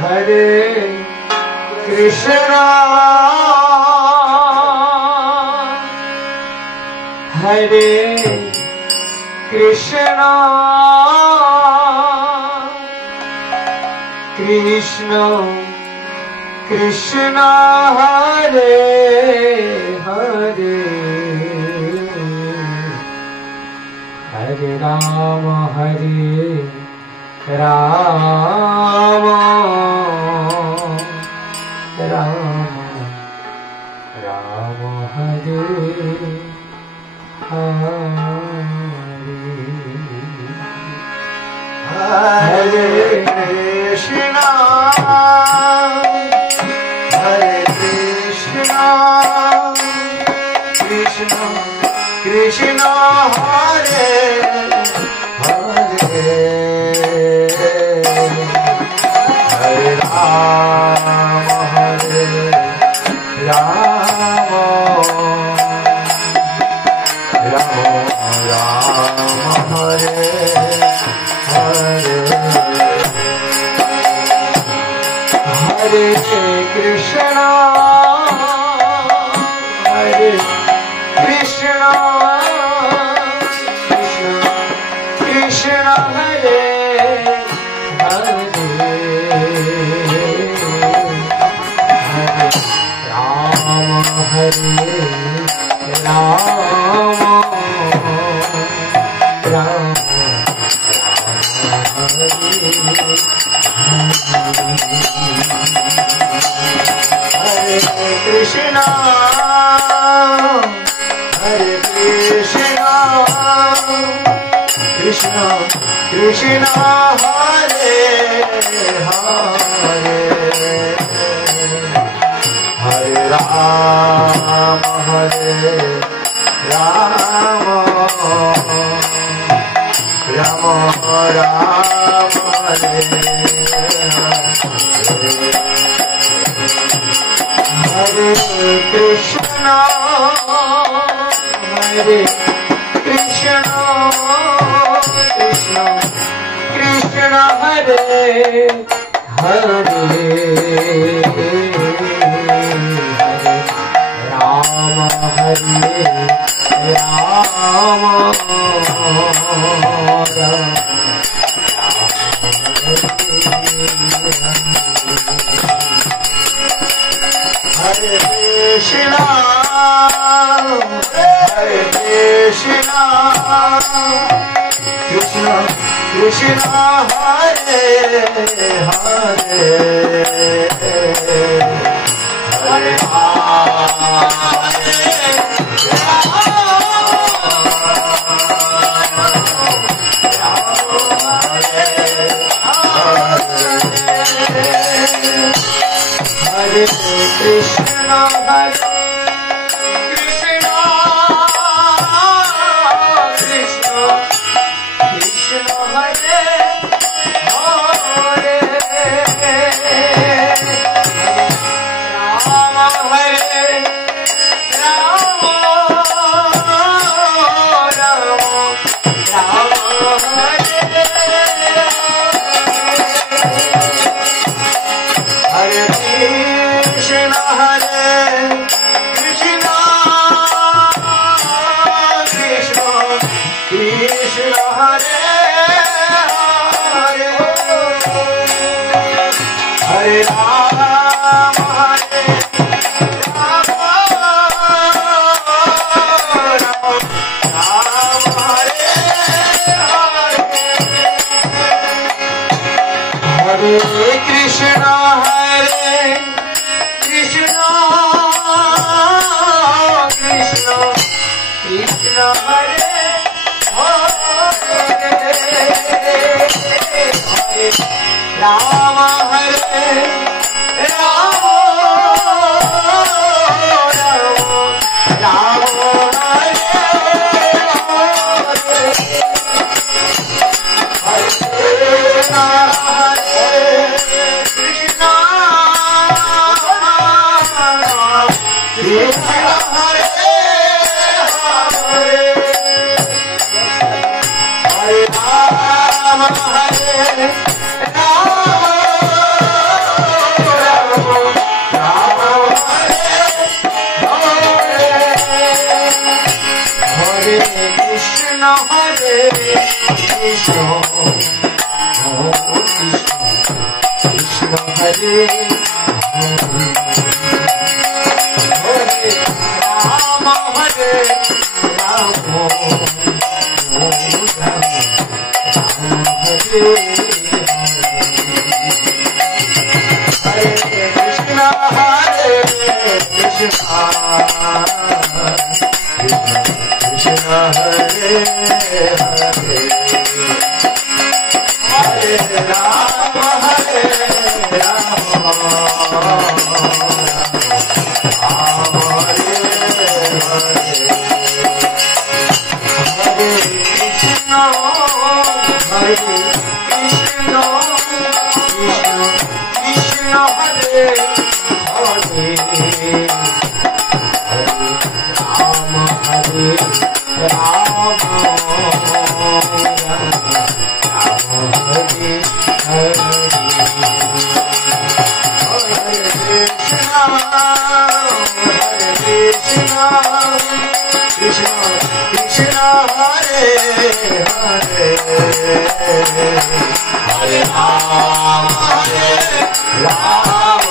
Hare Krishna, Hare Krishna, Krishna Krishna Hare Hare, Hare Rama Hare Rama, Rama Rama Hare Hare, Hare Krishna, Hare Krishna, Krishna Krishna Hare Hare, Hare Rama Hare Rama, Rama Rama Hare Hare, Hare Krishna, Hare Krishna, Krishna Krishna Hare Hare, Hare Rama Hare Rama, Rama Hare Krishna, Hare Krishna, Krishna Krishna Hare Hare, Hare Rama Hare Rama, Rama Rama Hare Hare, Hare Krishna, Hare Krishna, Krishna Krishna Hare Hare, Hare Rama Hare Rama, Hare Krishna, Hare Krishna, Krishna Krishna Hare Hare, Hare Rama Hare Rama, Hare Krishna, Hare Krishna, Krishna Krishna Hare Hare, Rama Hare Rama, Rama Rama Hare Hare Krishna, Hare Krishna, Krishna Krishna Hare Hare, Hare Rama Hare Rama, Rama Rama Hare Hare, Hare Krishna, Hare Krishna, Krishna Krishna Hare Hare, Hare Rama Hare Rama, Rama Rama Hare Hare, Hare Krishna Krishna Hare Hare Rama Hare Rama Hare Krishna Hare Krishna Krishna Hare Hare Hare Rama Hare Rama Hare Hare Krishna Hare Krishna Krishna Hare Hare Rama Hare Rama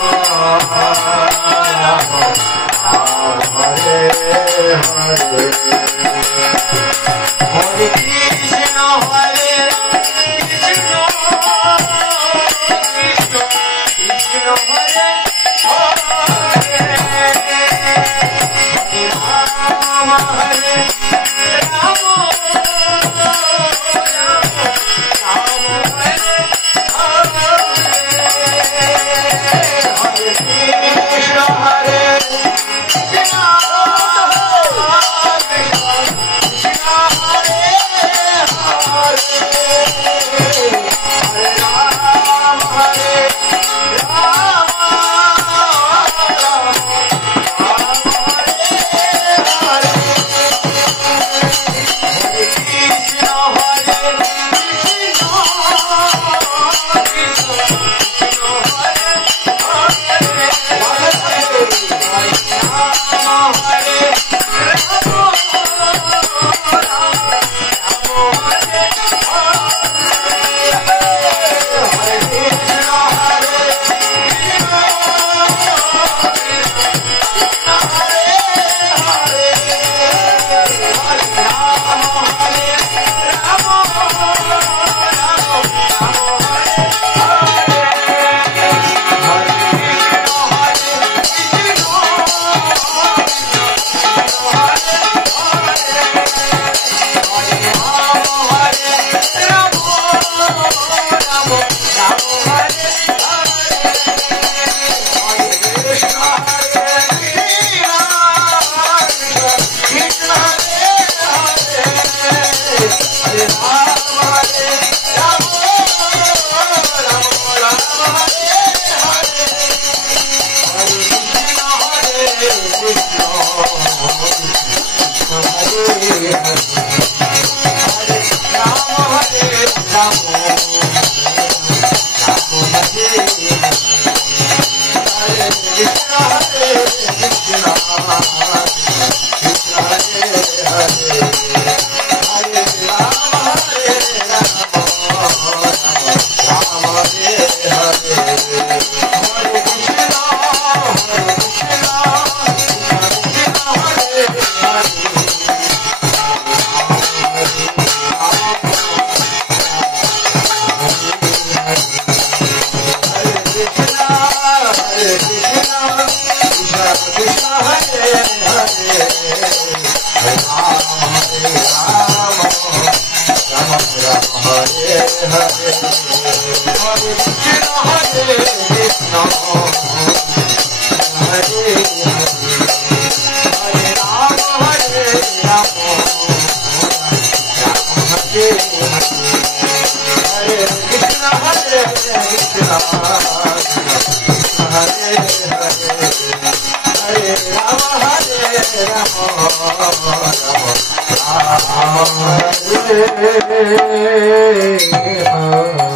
Hare Hare Krishna Krishna Hare Hare Hare Rama Hare Hare Hare Krishna Hare Krishna Krishna Krishna Hare Hare